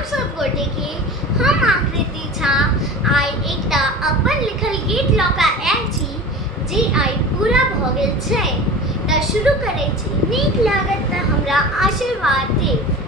प्रणाम सब गोटे के। हम आकृति झा आइ एकटा अपन लिखल गीत लऽ कऽ आयल छी जे आइ पूरा भऽ गेल छै। तऽ शुरू करै छी। नीक लागत तऽ हमरा आशीर्वाद देब।